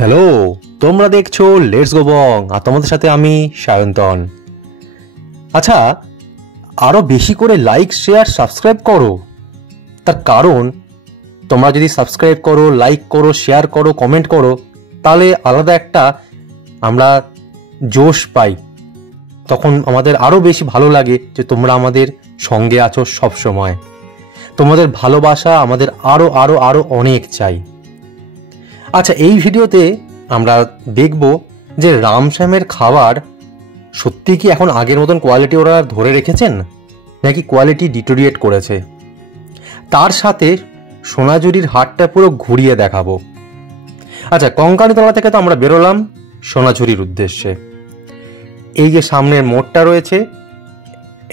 Hello, তোমরা দেখছো let's go বং আর তোমাদের সাথে আমি সায়ন্তন। আচ্ছা, আরো বেশি করে লাইক শেয়ার সাবস্ক্রাইব করো। তার কারণ তোমরা যদি সাবস্ক্রাইব করো, লাইক করো, শেয়ার করো, কমেন্ট করো, তাহলে আলাদা একটা আমরা জোশ পাই। তখন আমাদের আরো বেশি ভালো লাগে যে তোমরা আমাদের সঙ্গে আছো সব সময়। তোমাদের ভালোবাসা আমাদের আরো আরো আরো অনেক চাই। আচ্ছা, এই ভিডিওতে আমরা দেখব যে রামশ্যামের খাবার সত্যি কি এখন আগের মতন কোয়ালিটি ওরা ধরে রেখেছেন নাকি কোয়ালিটি ডিটোরিয়েট করেছে। তার সাথে সোনাঝুরির হাটটা পুরো ঘুরিয়ে দেখাবো। আচ্ছা, কঙ্কালীতলা থেকে তো আমরা বেরোলাম সোনাঝুরির উদ্দেশ্যে। এই যে সামনের মোড়টা রয়েছে,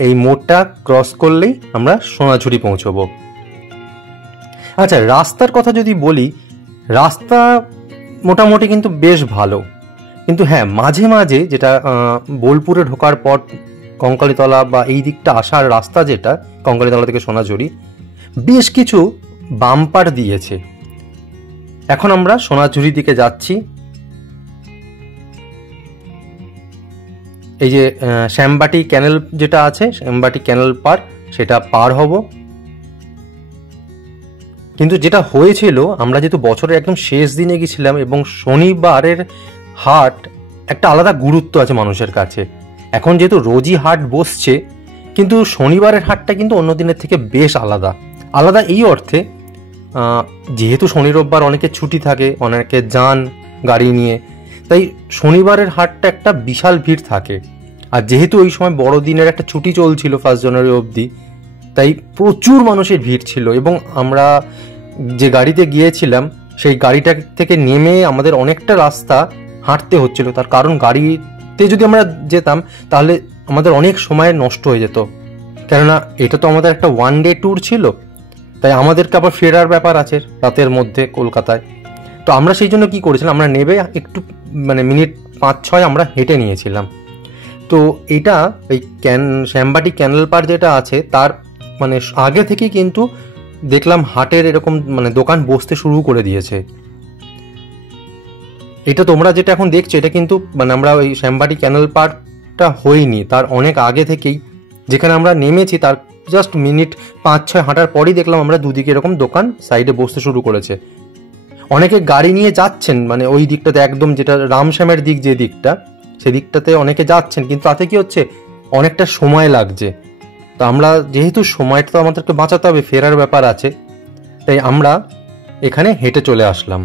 এই মোড়টা ক্রস করলেই আমরা সোনাঝুরি পৌঁছবো। আচ্ছা, রাস্তার কথা যদি বলি, রাস্তা মোটামুটি কিন্তু বেশ ভালো, কিন্তু হ্যাঁ মাঝে মাঝে যেটা বোলপুরে ঢোকার পর কঙ্কালীতলা বা এই দিকটা আসার রাস্তা, যেটা কঙ্কালীতলা থেকে সোনাঝুরি, বেশ কিছু বাম্পার দিয়েছে। এখন আমরা সোনাঝুরির দিকে যাচ্ছি। এই যে শ্যামবাটি ক্যানেল যেটা আছে, শ্যামবাটি ক্যানেল পার, সেটা পার হব। কিন্তু যেটা হয়েছিল, আমরা যেহেতু বছরের একদম শেষ দিনে গেছিলাম এবং শনিবারের হাট একটা আলাদা গুরুত্ব আছে মানুষের কাছে। এখন যেহেতু রোজই হাট বসছে, কিন্তু শনিবারের হাটটা কিন্তু অন্য দিনের থেকে বেশ আলাদা। আলাদা এই অর্থে, যেহেতু শনি রোববার অনেকে ছুটি থাকে, অনেকে যান গাড়ি নিয়ে, তাই শনিবারের হাটটা একটা বিশাল ভিড় থাকে। আর যেহেতু ওই সময় বড়দিনের একটা ছুটি চলছিল 1 জানুয়ারি অবধি, তাই প্রচুর মানুষের ভিড় ছিল। এবং আমরা যে গাড়িতে গিয়েছিলাম সেই গাড়িটা থেকে নেমে আমাদের অনেকটা রাস্তা হাঁটতে হচ্ছিল। তার কারণ গাড়িতে যদি আমরা যেতাম তাহলে আমাদের অনেক সময় নষ্ট হয়ে যেত, কেননা এটা তো আমাদের একটা 1 ডে ট্যুর ছিল, তাই আমাদেরকে আবার ফেরার ব্যাপার আছে রাতের মধ্যে কলকাতায়। তো আমরা সেই জন্য কি করেছিলাম, আমরা নেবে একটু মিনিট 5-6 আমরা হেঁটে নিয়েছিলাম। তো এটা এই শ্যামবাটি ক্যানেল পার যেটা আছে তার আগে থেকেই কিন্তু দেখলাম হাটের এরকম দোকান বসতে শুরু করে দিয়েছে। এটা তোমরা যেটা এখন দেখছো, এটা কিন্তু আমরা ওই শ্যামবাটি ক্যানেল পারটা হয়নি, তার অনেক আগে থেকেই যেখানে আমরা নেমেছি তার জাস্ট মিনিট 5-6 হাঁটার পরই দেখলাম আমরা দুদিকে এরকম দোকান সাইডে বসতে শুরু করেছে। অনেকে গাড়ি নিয়ে যাচ্ছেন, ওই দিকটাতে একদম যেটা রামশ্যামের দিক, যে দিকটা, সেদিকটাতে অনেকে যাচ্ছেন, কিন্তু তাতে কি হচ্ছে, অনেকটা সময় লাগছে। তো আমরা যেহেতু সময়টা তো আমাদেরকে বাঁচাতে হবে, ফেরার ব্যাপার আছে, তাই আমরা এখানে হেঁটে চলে আসলাম।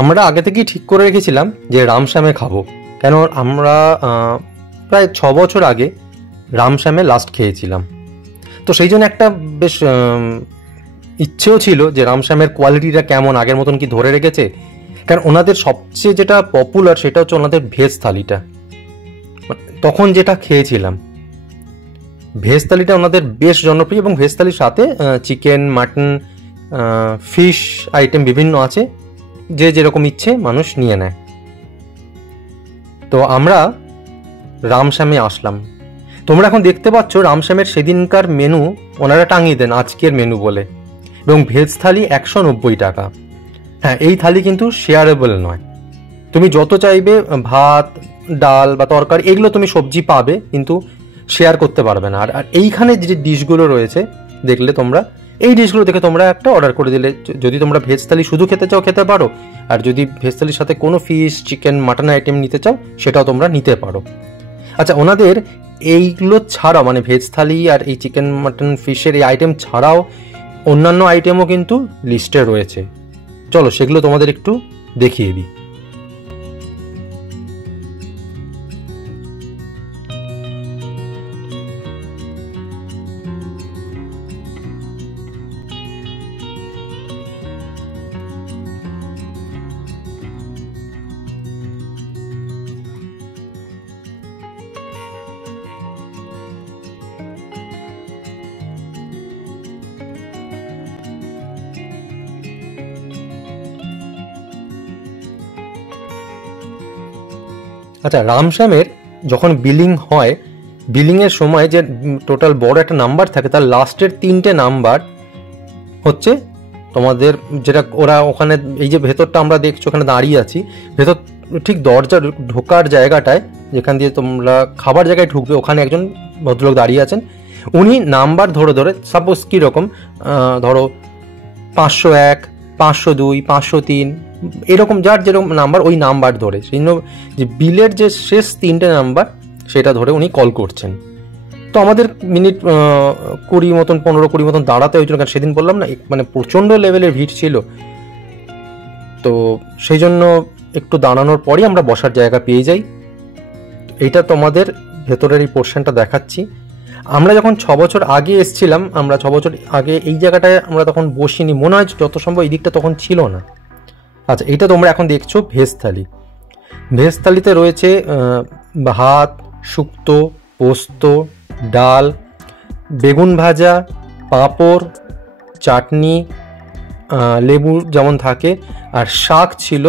আমরা আগে থেকেই ঠিক করে রেখেছিলাম যে রামশ্যামে খাবো, কেন আমরা প্রায় 6 বছর আগে রামশ্যামে লাস্ট খেয়েছিলাম। তো সেই জন্য একটা বেশ ইচ্ছেও ছিল যে রামশ্যামের কোয়ালিটিটা কেমন, আগের মতন কি ধরে রেখেছে। কারণ ওনাদের সবচেয়ে যেটা পপুলার সেটা হচ্ছে ওনাদের ভেজ থালিটা। তখন যেটা খেয়েছিলাম ভেজ থালিটা ওনাদের বেশ জনপ্রিয়, এবং ভেজ থালির সাথে চিকেন, মাটন, ফিশ আইটেম বিভিন্ন আছে, যে যেরকম ইচ্ছে মানুষ নিয়ে নেয়। তো আমরা রামশ্যামে আসলাম। তোমরা এখন দেখতে পাচ্ছ রামশ্যামের সেদিনকার মেনু ওনারা টাঙিয়ে দেন আজকের মেনু বলে, এবং ভেজ থালি 190 টাকা। হ্যাঁ, এই থালি কিন্তু শেয়ারেবল নয়। তুমি যত চাইবে ভাত, ডাল বা তরকারি এগুলো তুমি সবজি পাবে, কিন্তু শেয়ার করতে পারবে না। আর এইখানে যে ডিশগুলো রয়েছে দেখলে তোমরা, এই ডিশগুলো দেখে তোমরা একটা অর্ডার করে দিলে, যদি তোমরা ভেজ থালি শুধু খেতে চাও খেতে পারো, আর যদি ভেজ থালির সাথে কোনো ফিশ, চিকেন, মাটন আইটেম নিতে চাও সেটাও তোমরা নিতে পারো। আচ্ছা, ওনাদের এইগুলো ছাড়াও মানে ভেজ থালি আর এই চিকেন, মাটন, ফিশের এই আইটেম ছাড়াও অন্যান্য আইটেমও কিন্তু লিস্টে রয়েছে। চলো সেগুলো তোমাদের একটু দেখিয়ে দিই। আচ্ছা, রামশ্যামের যখন বিলিং হয়, বিলিংয়ের সময় যে টোটাল বড় একটা নাম্বার থাকে, তার লাস্টের 3টে নাম্বার হচ্ছে তোমাদের, যেটা ওরা ওখানে এই যে ভেতরটা আমরা দেখছো ওখানে দাঁড়িয়ে আছি, ভেতর ঠিক দরজা ঢোকার জায়গাটায় যেখান দিয়ে তোমরা খাবার জায়গায় ঢুকবে, ওখানে একজন ভদ্রলোক দাঁড়িয়ে আছেন। উনি নাম্বার ধরে ধরে, সাপোজ কীরকম, ধরো 501, 502, 503 এরকম যার যেরকম নাম্বার, ওই নাম্বার ধরে সেই যে বিলের যে শেষ 3টে নাম্বার সেটা ধরে উনি কল করছেন। তো আমাদের মিনিট 20 মতন, 15-20 মতন দাঁড়াতে হয়েছিল, কারণ সেদিন বললাম না মানে প্রচণ্ড লেভেলের ভিড় ছিল। তো সেই জন্য একটু দাঁড়ানোর পরই আমরা বসার জায়গা পেয়ে যাই। এইটা তোমাদের ভেতরের এই পোর্শনটা দেখাচ্ছি। আমরা যখন 6 বছর আগে এসেছিলাম, আমরা 6 বছর আগে এই জায়গাটায় আমরা তখন বসিনি, মনে হয় যত সম্ভব এই দিকটা তখন ছিল না। আচ্ছা, এইটা তোমরা এখন দেখছো ভেজ থালি। ভেজ থালিতে রয়েছে ভাত, শুক্তো, পোস্ত, ডাল, বেগুন ভাজা, পাঁপড়, চাটনি, লেবু যেমন থাকে, আর শাক ছিল,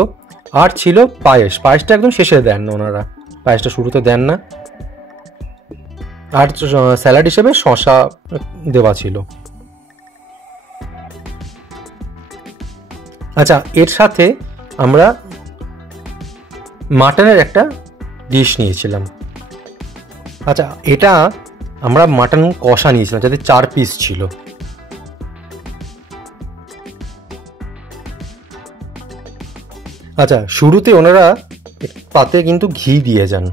আর ছিল পায়েস। পায়েসটা একদম শেষে দেন না ওনারা, পায়েসটা শুরুতে দেন না। আর স্যালাড হিসেবে শসা দেওয়া ছিল। আচ্ছা, এর সাথে আমরা মাটনের একটা ডিশ নিয়েছিলাম। আচ্ছা, এটা আমরা মাটন কষা নিয়েছিলাম, যাতে 4 পিস ছিল। আচ্ছা, শুরুতে ওনারা পাতে কিন্তু ঘি দিয়ে যান,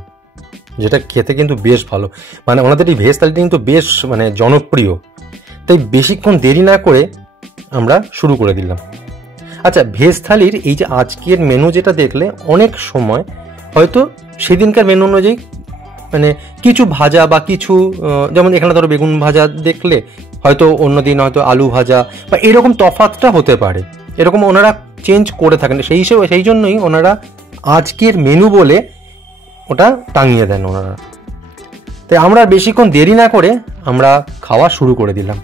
যেটা খেতে কিন্তু বেশ ভালো। মানে ওনাদের এই ভেজ থালিটা কিন্তু বেশ মানে জনপ্রিয়, তাই বেশিক্ষণ দেরি না করে আমরা শুরু করে দিলাম। আচ্ছা, ভেজ থালির এই যে আজকের মেনু যেটা দেখলে, অনেক সময় হয়তো সেদিনকার মেনু অনুযায়ী মানে কিছু ভাজা বা কিছু, যেমন এখানে ধরো বেগুন ভাজা দেখলে হয়তো অন্য দিন হয়তো আলু ভাজা বা এরকম তফাৎটা হতে পারে, এরকম ওনারা চেঞ্জ করে থাকেন। সেই জন্যই ওনারা আজকের মেনু বলে ওটা টাঙিয়ে দেন ওনারা। তাই আমরা বেশিক্ষণ দেরি না করে আমরা খাওয়া শুরু করে দিলাম।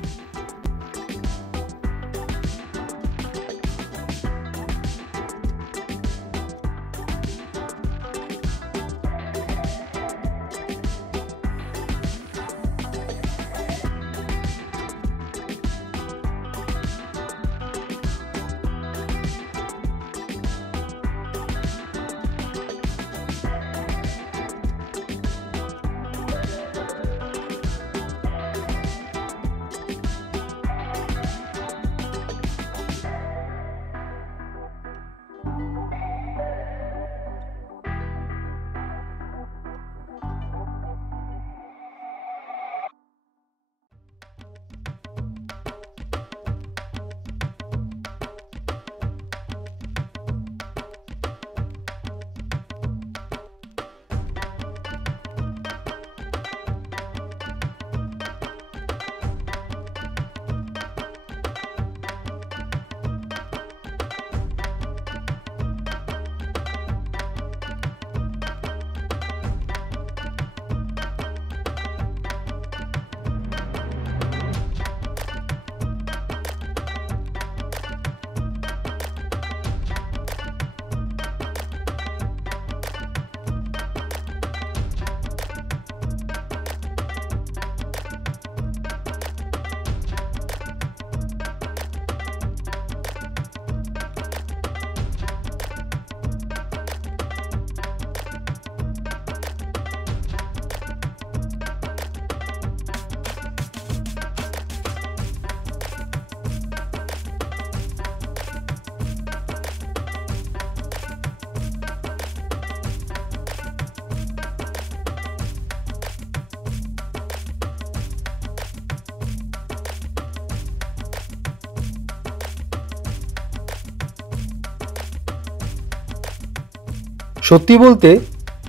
সত্যি বলতে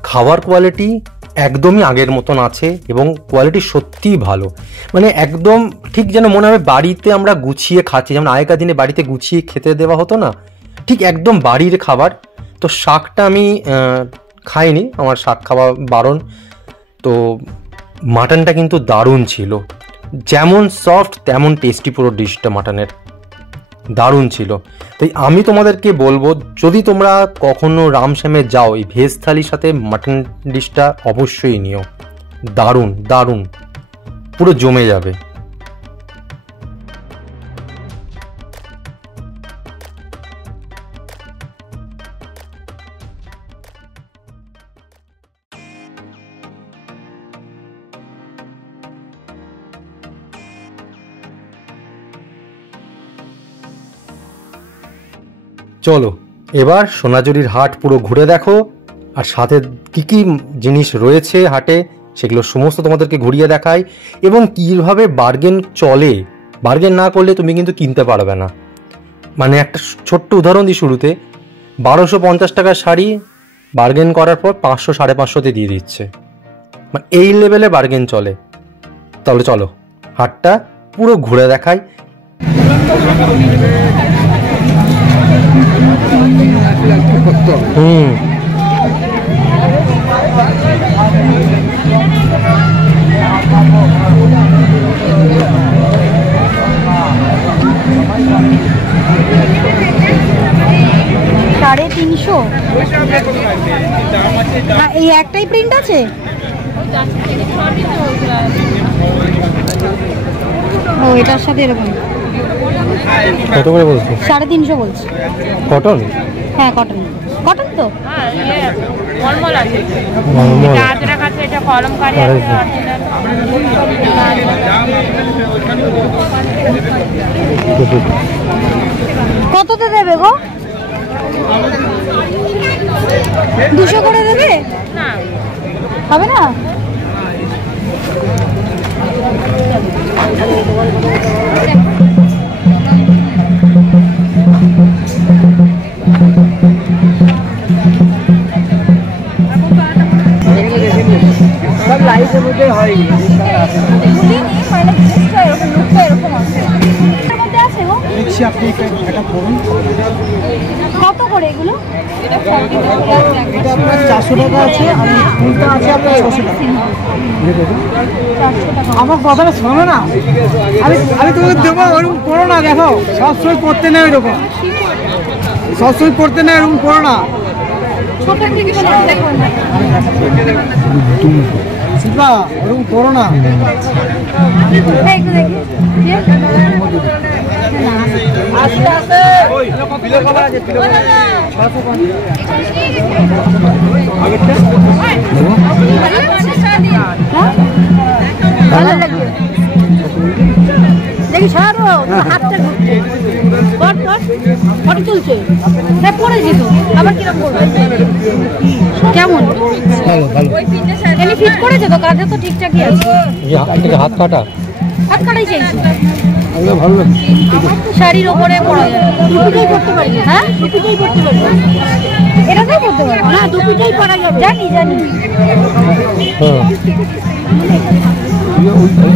খাবার কোয়ালিটি একদমই আগের মতন আছে এবং কোয়ালিটি সত্যিই ভালো, মানে একদম ঠিক যেন মনে হবে বাড়িতে আমরা গুছিয়ে খাচ্ছি, যেমন আগেকার দিনে বাড়িতে গুছিয়ে খেতে দেওয়া হতো না, ঠিক একদম বাড়ির খাবার। তো শাকটা আমি খাইনি, আমার শাক খাওয়া বারণ। তো মাটনটা কিন্তু দারুণ ছিল, যেমন সফট তেমন টেস্টি, পুরো ডিশটা মাটনের দারুণ ছিল। তাই আমি তোমাদেরকে বলবো, যদি তোমরা কখনো রামশ্যামে যাও, এই ভেজ থালির সাথে মাটন ডিশটা অবশ্যই নিও, দারুণ দারুণ, পুরো জমে যাবে। চলো এবার সোনাঝুরির হাট পুরো ঘুরে দেখো, আর সাথে কি কি জিনিস রয়েছে হাটে সেগুলো সমস্ত তোমাদেরকে ঘুরিয়ে দেখাই, এবং কীভাবে বার্গেন চলে। বার্গেন না করলে তুমি কিন্তু কিনতে পারবে না। মানে একটা ছোট্ট উদাহরণ দিই শুরুতে, 1250 টাকার শাড়ি বার্গেন করার পর 500 550 দিয়ে দিচ্ছে, মানে এই লেভেলে বার্গেন চলে। তাহলে চলো হাটটা পুরো ঘুরে দেখাই। সাড়ে 300 এই একটাই প্রিন্ট আছে? ও এটার সাথে এরকম কত করে বলছো? 350 বলছি। কটন? হ্যাঁ কটন। কটন তো নরমাল আছে, এটা আজরাক আছে, এটা কলমকারী আছে, কততে দেবে গো? 200 করে দেবে? না হবে না? सब लाइट मुझे হয় দেখছি আপনি এটা করুন। কত করে এগুলো? এটা আপনার 400 টাকা আছে, আর ফুলটা আছে আপনার 600 টাকা। আমার কথাটা শোনো না, আমি তোমাকে দেবো, ওরকম করো না। দেখো সবসময় পড়তে নেই ওইরকম, সবসময় পড়তে নেই ওরকম করো না। শিল্পা ওরকম করো না। আস্তে আস্তে দেখি সারো হাতটা ঘুরছে, ফটো তুলছে, পড়েছি তো আবার কিরকম করবে? কেমন এমনি ফিট করেছে তো? কাজে তো ঠিকঠাকই আছে। হাত কাটা, হাত কাটাই চাইছি। ভালো লাগে শাড়ির ওপরে পরা যায়, দুটোই করতে পারি। হ্যাঁ দুটোই করতে পারি, এটাতেও করতে পারি। না দুটোই পরা যাবে, জানি জানি।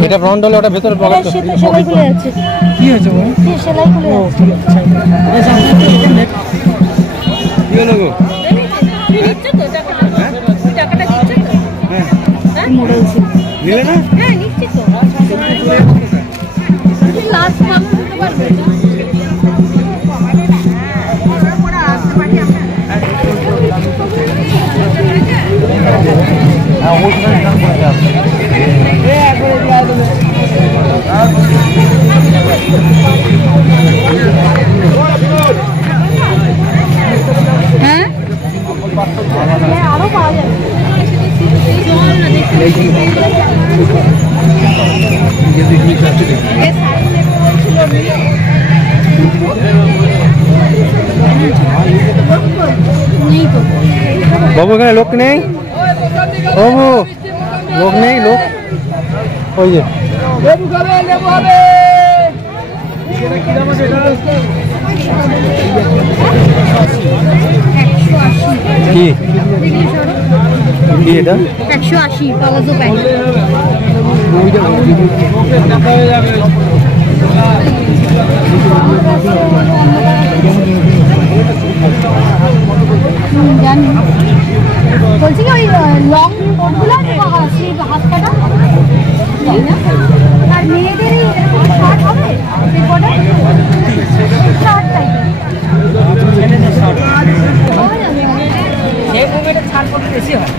এটা ফ্রন্ট হলে ওটা ভেতরে পকেট। সেলাই খুলে যাচ্ছে। কি হয়েছে বল? সেলাই খুলে যাচ্ছে। কি হলো গো? দিচ্ছে তো টাকাটা, টাকাটা দিচ্ছে তো? হ্যাঁ মডেলছি নিলে না? হ্যাঁ নিশ্চিত তো, লাস্ট মান্থ দিতে পারবে না। হ্যাঁ আরো পাওয়া যাবে। বাবু এখানে লোক নেই, বাবু লোক নেই, লোক ওই যে লেবু খাবে, লেবু হবে। একশো কি দেখলি সরো কি এটা 180 প্লাজো প্যান্ট। জানি বলছি কি ওই লং কোটগুলো আছে স্লিভ হাত কাটা তাই না? আর মেয়েদের এই শার্ট হবে শার্ট টাইপের ছাড় করতে বেশি হয়।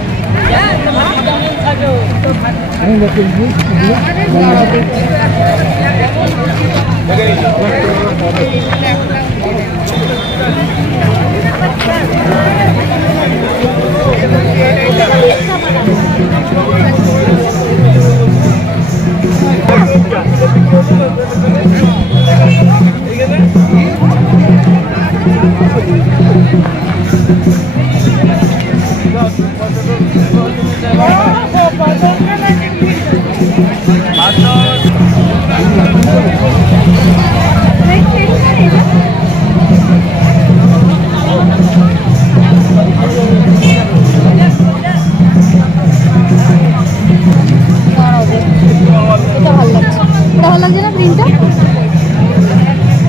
ভালো লাগছে না প্রিন্টটা?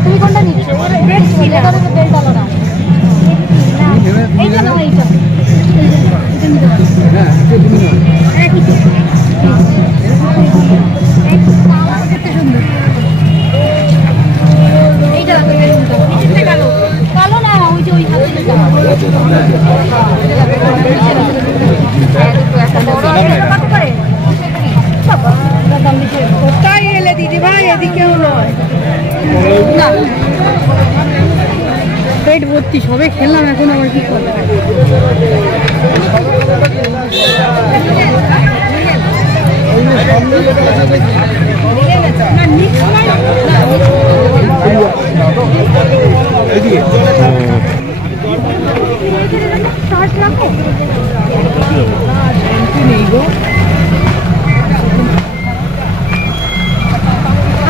তুমি কোনটা নিচ্ছ? এইটা না এইটা নিতে পারো। এইটা কালো না ওই যে ওই কোথায় এলে দিদি ভাই? এদিকেও নয় না পেট ভর্তি সবে খেললাম এখন আবার কি করবো?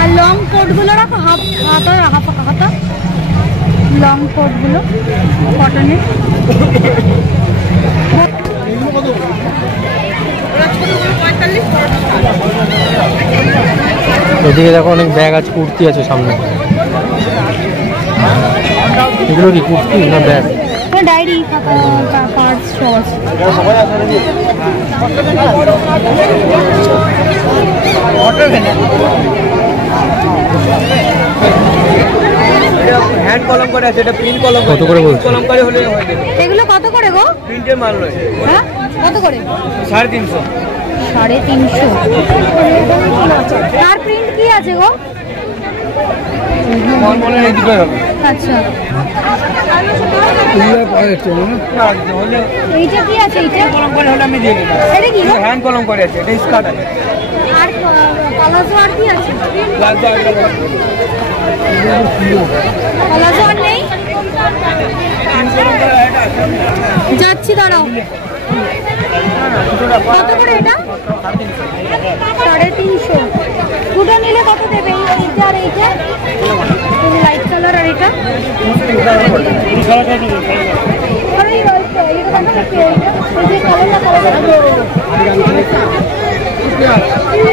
আর লং কোটগুলো রাখো হাতা লং কোটগুলো কটনের। এদিকে দেখো অনেক ব্যাগ আছে, কুর্তি আছে সামনে। এগুলো কি কুর্তি না bag? Diary purse shorts hand কলম করে আছে, এটা প্রিন্ট কলম। কত করে বলছো? কলম করে হলে হয়ে যাবে। এগুলো কত করে গো? প্রিন্টের মাল নয়। হ্যাঁ কত করে? 350। 350। আর প্রিন্ট কি আছে গো? মন মনে এই দিকে হবে। আচ্ছা এইটা কি আছে? এইটা কলম করে হলে আমি দিয়ে দেব। এটা কি গো? হ্যান্ড কলম করে আছে, এটা স্কার্ট আছে। আর প্লাজো আর কি আছে? প্লাজো আর নেই? যাচ্ছি দাঁড়াও। কত করে এটা? 350। দুটো নিলে কত দেবে? এইটা আর এইটা লাইট কালার আর এটা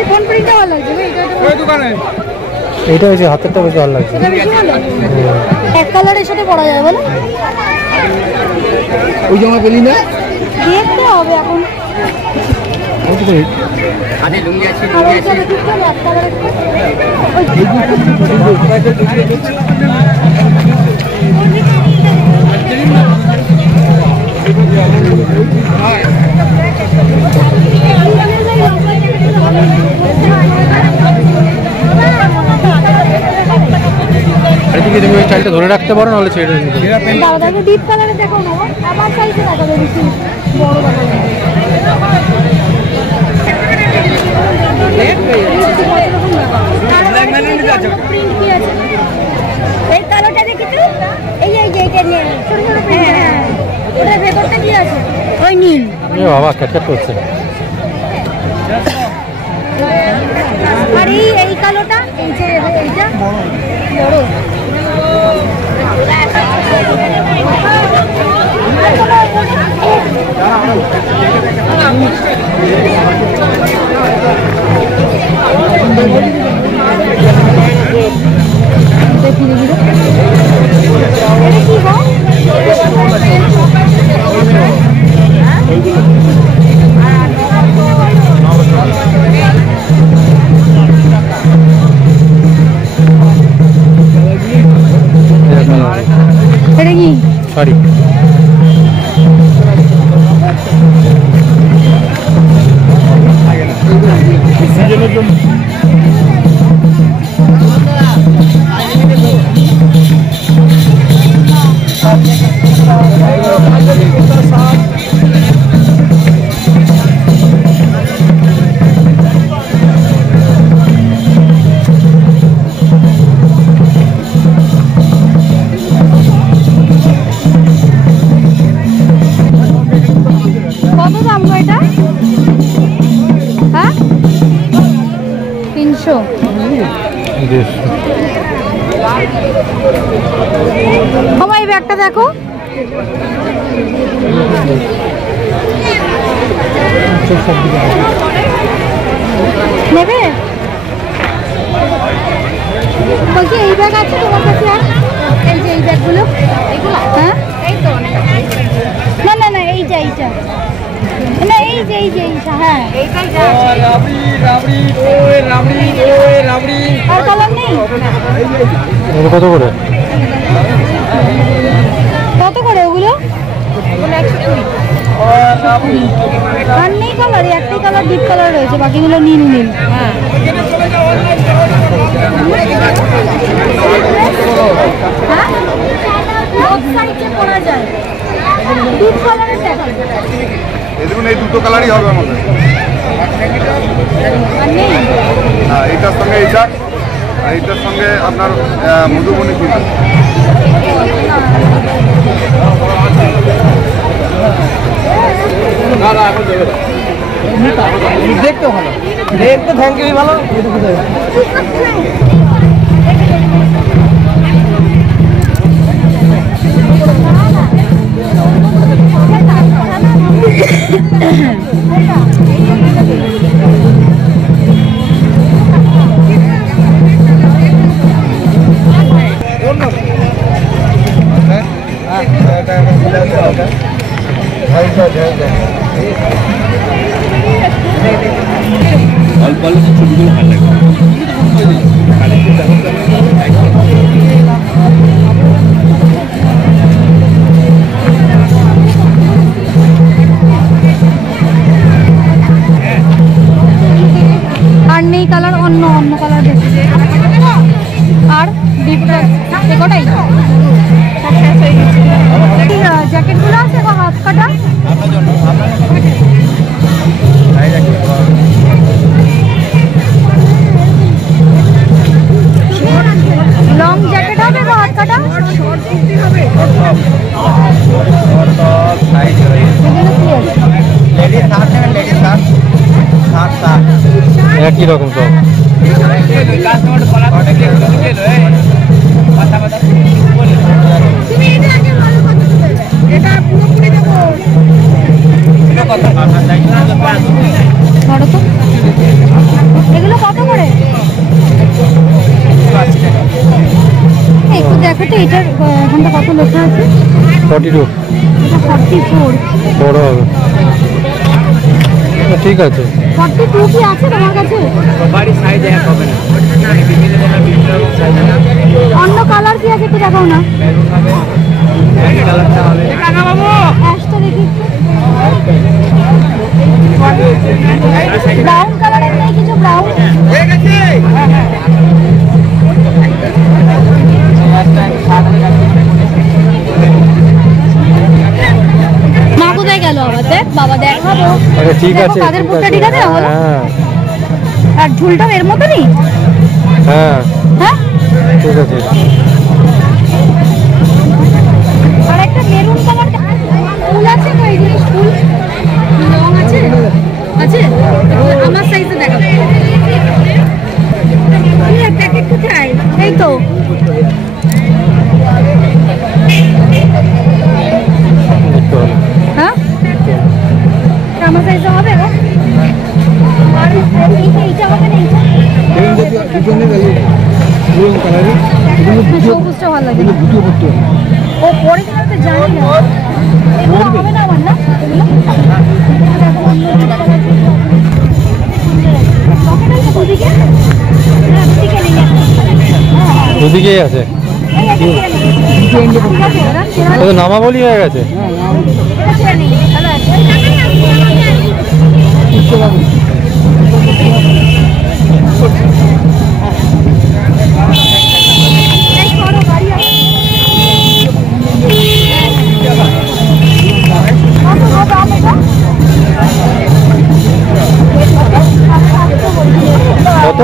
কোন প্রিন্টটা ভালো লাগছে? এইটা হচ্ছে হাতেরটা বেশি ভালো লাগছে। এক কালারের সাথে পরা যাবে বলো? ওই জামা পেলি না? দেখতে হবে এখন। আরে লুঙ্গি আছে, আর ওইটা দেখি তো এক কালারের। এদিকে তুমি ওই স্টাইলটা ধরে রাখতে পারো, নাহলে ছেড়ে দিতে পারো। দাদা একটু ডিপ কালারে দেখো না, আমার সাইজে দেখা যাবে বেশি বড় প্রিন্ট কি আছে? এই কালোটা দেখি তো, এই যে এইটা নীল, ছোট ছোট প্রিন্ট। হ্যাঁ ওটার ভেতরটা কি আছে? ওই নীল। এ বাবা ক্যাটক্যাট করছে। আর এই কালোটা, এই যে এইটা বড়। এটা কি সরি কত দাম গো এটা? হ্যাঁ 300। মামা এই ব্যাগটা দেখো। নেবে? বলছি এই ব্যাগ আছে তোমার কাছে? আর এই যে এই ব্যাগগুলো এইগুলো? হ্যাঁ না না না এইটা এইটা না এই যে এইটা হ্যাঁ এইটাই যা আছে। রাবড়ি রাবড়ি ওই রাবড়ি ওই রাবড়ি আর কালার নেই? কত করে? কত করে ওগুলো? আর নেই কালার, একটাই কালার ডিপ কালার রয়েছে, বাকিগুলো নীল নীল। হ্যাঁ পরা যায় ডিপ কালারের দেখা। দেখুন এই দুটো কালারই হবে আমাদের। আর নেই? হ্যাঁ এইটার সঙ্গে এইটা আর এইটার সঙ্গে আপনার মধুবনী ফুল। দেখতে ভালো, দেখতে থ্যাংক ইউ ভালো। অল্প অল্প ছবিগুলো ভালো লাগে। আর নেই কালার, অন্য অন্য কালার দেখি। আর ডিপটা কোটাই জ্যাকেটগুলো আছে বা হাফ কাটা? লং জ্যাকেট হবে বা হাফ কাটা? একই রকম সব। এগুলো কত করে? একটু দেখো তো এটার এখানটা কত লেখা আছে? 42। এটা 44। বড় হবে, ঠিক আছে। 42 কি আছে তোমার কাছে? অন্য কালার কি আছে একটু দেখাও না। অ্যাশটা দেখি। ব্রাউন কালারের নেই কিছু? ব্রাউন মা কোথায় গেল আবার? দেখ বাবা দেখাবো। আরে ঠিক আছে, কাদের বুকটা ঠিক আছে? হ্যাঁ আর ঝুলটাও এর মতনই? হ্যাঁ হ্যাঁ ঠিক আছে। আর একটা মেরুন কালার ফুল আছে তো? এই জিনিস ফুল লং আছে? আছে আমার সাইজে দেখো। প্যাকেট কোথায়? এই তো হ্যাঁ আমার সাইজে হবে গো? সবুজটা ভালো লাগে না। ও পরে কিনা তো জানি না, এগুলো হবে না আমার না, এগুলো দুদিকেই আছে, নামাবলি হয়ে গেছে। কত?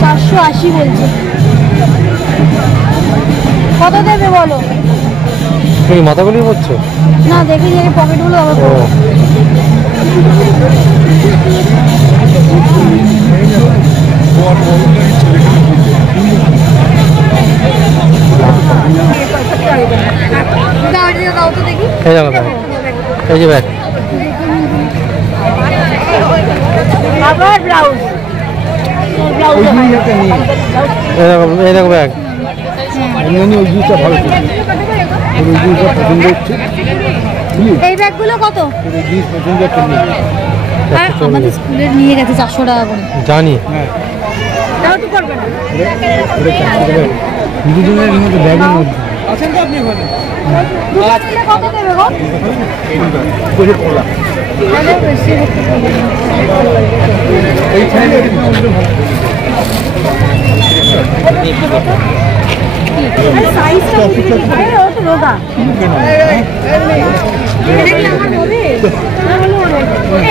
480 বলছে। কত দেবে বলো? তুমি মাথাগুলি পড়ছো না, দেখি যে পকেটগুলো আবার দাও তো দেখি। এই দেখো ব্যাগ, এই যে ব্যাগ, আবার ব্লাউজ, এই দেখো ব্যাগ। এই ব্যাগগুলো কত? আমাদের স্কুলের নিয়ে গেছে 400 টাকা করে। জানি তাও তো করবে না। কত দেবে গো?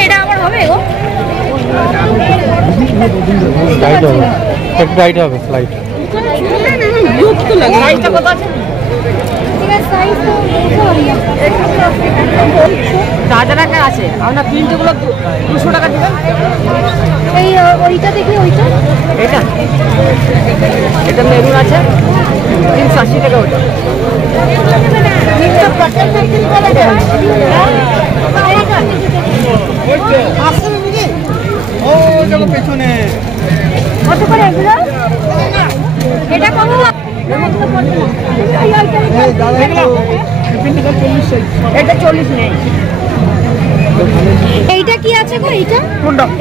এটা আমার হবে গো, টাইট হবে, একটু টাইট হবে ফ্লাইট। টাকা আছে আপনার প্রিন্টগুলো 200 টাকা দিবেন। এই ওইটা দেখি, ওইটা এটা এটা মেরুন আছে 380 টাকা। ওটা কত করে এগুলো? এটা কত? এটা 40 নেই। এইটা কি আছে গো? এইটা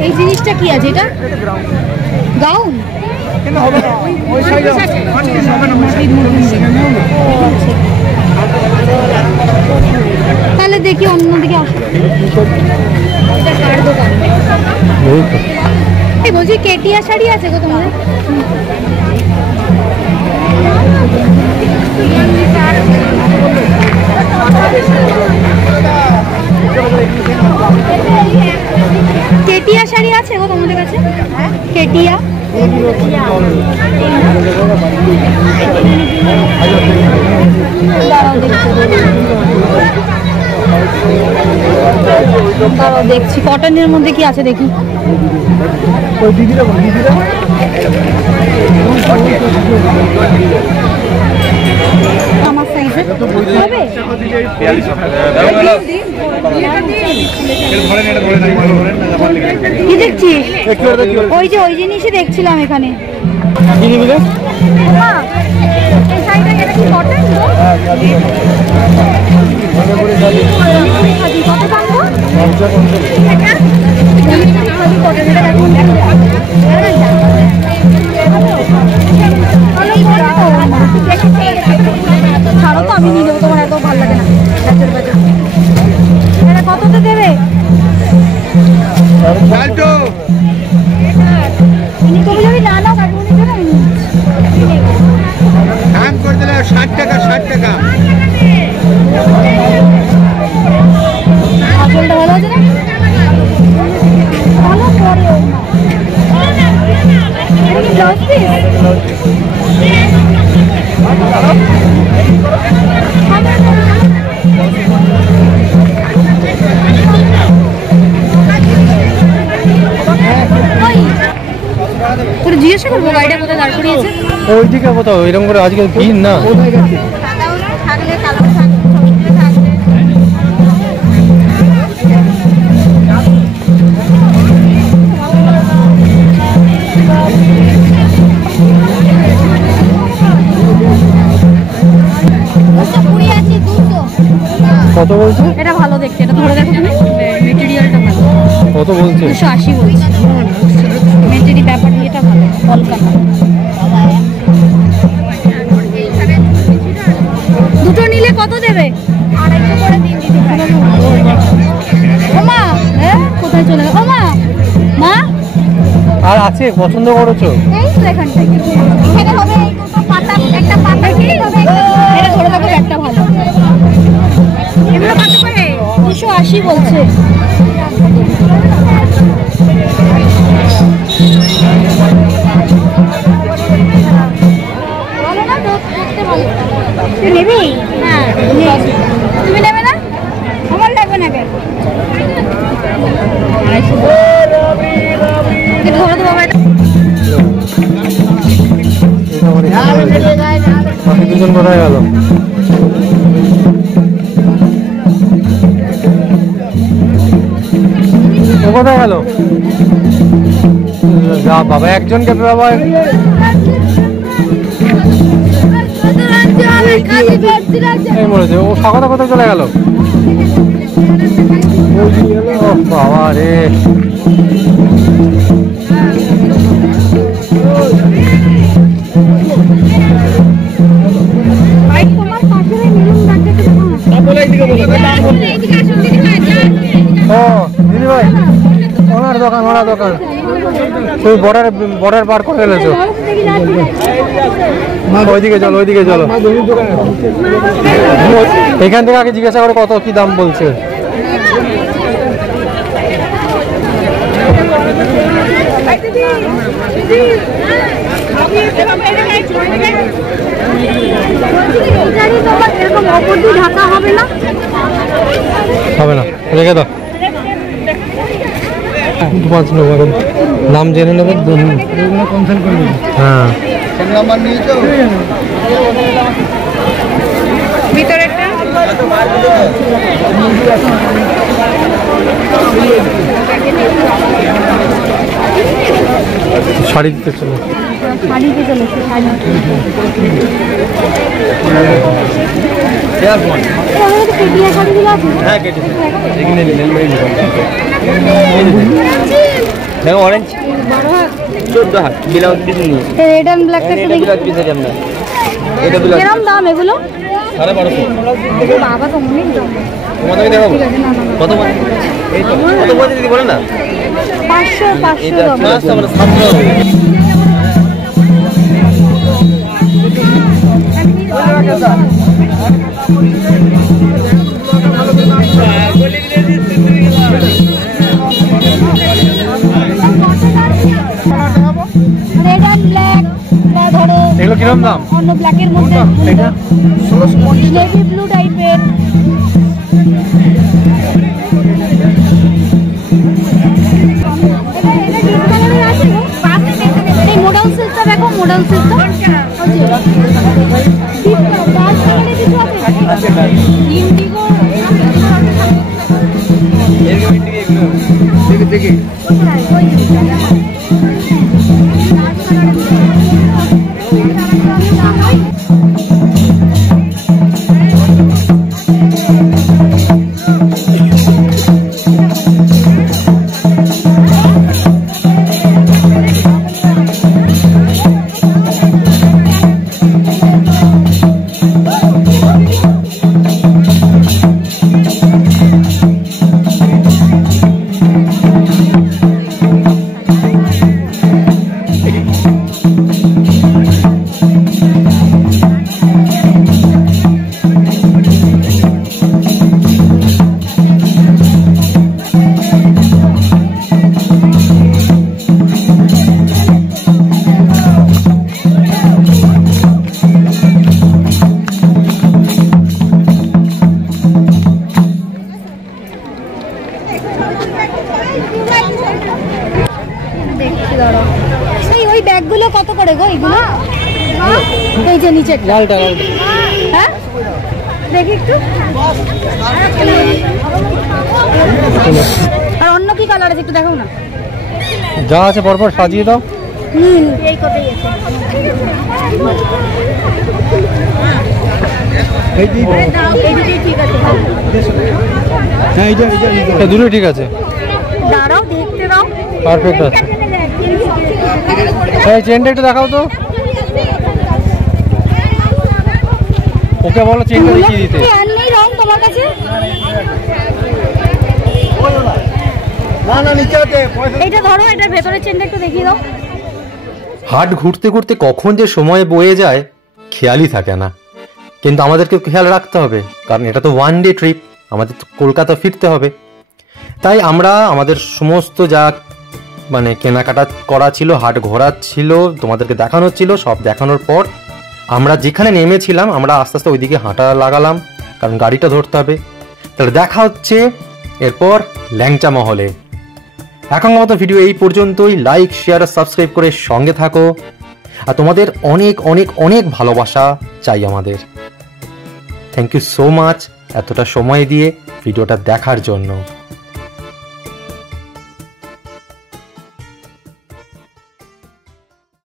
এই জিনিসটা কি আছে? এটা গাউন? তাহলে দেখি অন্যদিকে আসো। এই বলছি কেটিয়া শাড়ি আছে গো তোমাদের? কেটিয়া শাড়ি আছে গো তোমাদের কাছে? কেটিয়া দেখছি কটনের মধ্যে কি আছে দেখি। আমার সাইজে হবে? কি দেখছিস? ওই যে ওই জিনিসই দেখছিলাম এখানে। কত দাম গো? ছাড়ো তো, আমি নিয়ে যাবো, তোমার এত ভালো লাগে না। কততে দেবে? তুমি যদি না নাও কাকুনির জন্য আমি দাম করে দিলে 60 টাকা 60 টাকা। আসলটা ভালো আছে না? করে জিজ্ঞাসা করবো গাড়িটা কোথায় দাঁড় করিয়েছে। ওইদিকে কোথাও এরকম করে আজকে ভিড় না। কত বলছে? এটা ভালো দেখতে, এটা ধরে দেখো তুমি, মেটেরিয়ালটা ভালো। কত বলছে? 280 বলছে। মেটেরিয়াল ব্যাপার নিয়ে এটা ভালো, কলকাতা। দুটো নিলে কত দেবে? 250 করে দিন দিতে পারে। ওমা, কোথায় চলে গেল? ওমা, মা আর আছে পছন্দ করেছো? এই তো এখানটায়। এখানে হবে এই দুটো পাতা, একটা পাতা কি হবে? এটা ধরে দেখো, একটা ভালো। এগুলো কত করে? 280 বলছে। ভালো না, দেখতে ভালো। তুই নেবি? হ্যাঁ, তুমি নেবে না? আমার লাগবে না কেন? ধরে দেবো বাবা। বাকি দুজন কোথায় গেল? ও কোথায় গেল? যা বাবা, একজনকে বাবা এই বলেছে। ও স্বাগত কোথায় চলে গেল? ও বাবা রে, ও দিদি ভাই, ওনার দোকান, ওনার দোকান। তুমি বর্ডার পার করে ফেলেছো। ওইদিকে চলো, ওইদিকে চলো। এখান থেকে আগে জিজ্ঞাসা করে কত কি দাম বলছে। হবে না, রেখে দাও। 5 নম্বর নাম জেনে নেবেন। হ্যাঁ, ভিতরেরটা শাড়ি দিতে চলো। শাড়িতে চলেছে, শাড়ি। পেটিয়া শাড়িগুলো আছে? হ্যাঁ কেটেছে। এখানে দেখো অরেঞ্জ 14 হাত ব্লাউজ পিস নিয়ে। রেড এন্ড ব্ল্যাক টা দেখি। ব্লাউজ পিস আছে আমরা। এটা ব্লাউজ কিরকম দাম এগুলো? 1250। বাবা তো অনেক দাম। তোমাদের দেখাবো কত বলে? এই তো কত বলে দিদি বলেন না। 500 এটা দাম। 500 মানে 700 রেড এন্ড ব্ল্যাক ধরো। এগুলো কিরকম দাম? অন্য ব্ল্যাকের মধ্যে এটা নেভি ব্লু টাইপের। এই মডেল সিল্কটা দেখো, মডেল সিল্কটা ইন্ডিগো। দেখি দেখছি দাঁড়াও। এই ওই ব্যাগগুলো কত করে গো এইগুলো? এই যে নিচে লালটা হ্যাঁ দেখি একটু। আর অন্য কি কালার আছে একটু দেখাও না। যা আছে পরপর সাজিয়ে দাও। নীল এই কটাই আছে। এই যে এই দুটোই ঠিক আছে। হ্যাঁ এইটা দুটোই ঠিক আছে, দাঁড়াও দেখতে দাও। পারফেক্ট আছে। এই চেনটা একটু দেখাও তো, ওকে বলো চেনটা দেখিয়ে দিতে। আর নেই রং তোমার কাছে? না নিচে আছে এইটা ধরো, এটার ভেতরের চেনটা একটু দেখিয়ে দাও। হাট ঘুরতে ঘুরতে কখন যে সময় বয়ে যায় খেয়ালই থাকে না, কিন্তু আমাদেরকে খেয়াল রাখতে হবে, কারণ এটা তো ওয়ান ডে ট্রিপ, আমাদের তো কলকাতা ফিরতে হবে। তাই আমরা আমাদের সমস্ত যা মানে কেনাকাটা করা ছিল, হাট ঘোরা ছিল, তোমাদেরকে দেখানো ছিল, সব দেখানোর পর আমরা যেখানে নেমেছিলাম আমরা আস্তে আস্তে ওইদিকে হাঁটা লাগালাম, কারণ গাড়িটা ধরতে হবে। তাহলে দেখা হচ্ছে এরপর ল্যাংচা মহলে। এখনকার মতো ভিডিও এই পর্যন্তই। লাইক, শেয়ার আর সাবস্ক্রাইব করে সঙ্গে থাকো। আর তোমাদের অনেক অনেক অনেক ভালোবাসা চাই আমাদের। থ্যাংক ইউ সো মাচ এতটা সময় দিয়ে ভিডিওটা দেখার জন্য।